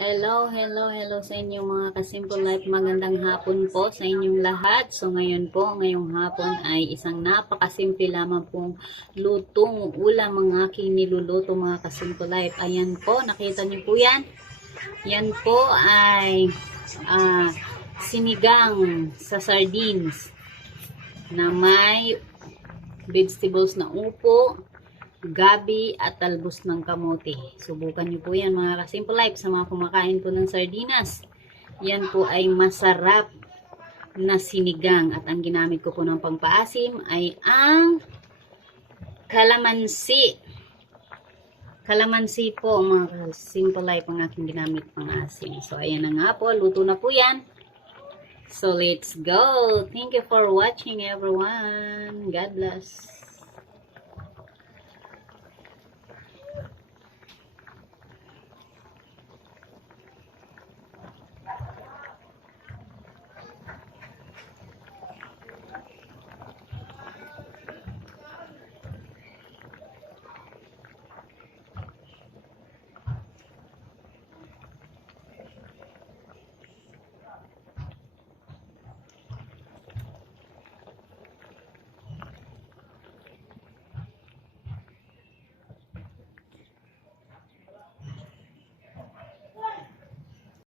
Hello sa inyong mga ka-Simple Life. Magandang hapon po sa inyong lahat. So ngayon po, ngayong hapon ay isang napakasimple lamang pong lutong ulam ang aking niluluto mga ka-Simple Life. Ayan po, nakita niyo po yan? Yan po ay sinigang sa sardines na may vegetables na upo, gabi at talbos ng kamote. Subukan nyo po yan mga ka-Simple Life sa mga kumakain po ng sardinas. Yan po ay masarap na sinigang at ang ginamit ko po ng pampaasim ay ang kalamansi. Kalamansi po mga ka-Simple Life ang aking ginamit pang asim. So ayan na nga po, luto na po yan. So let's go. Thank you for watching everyone. God bless.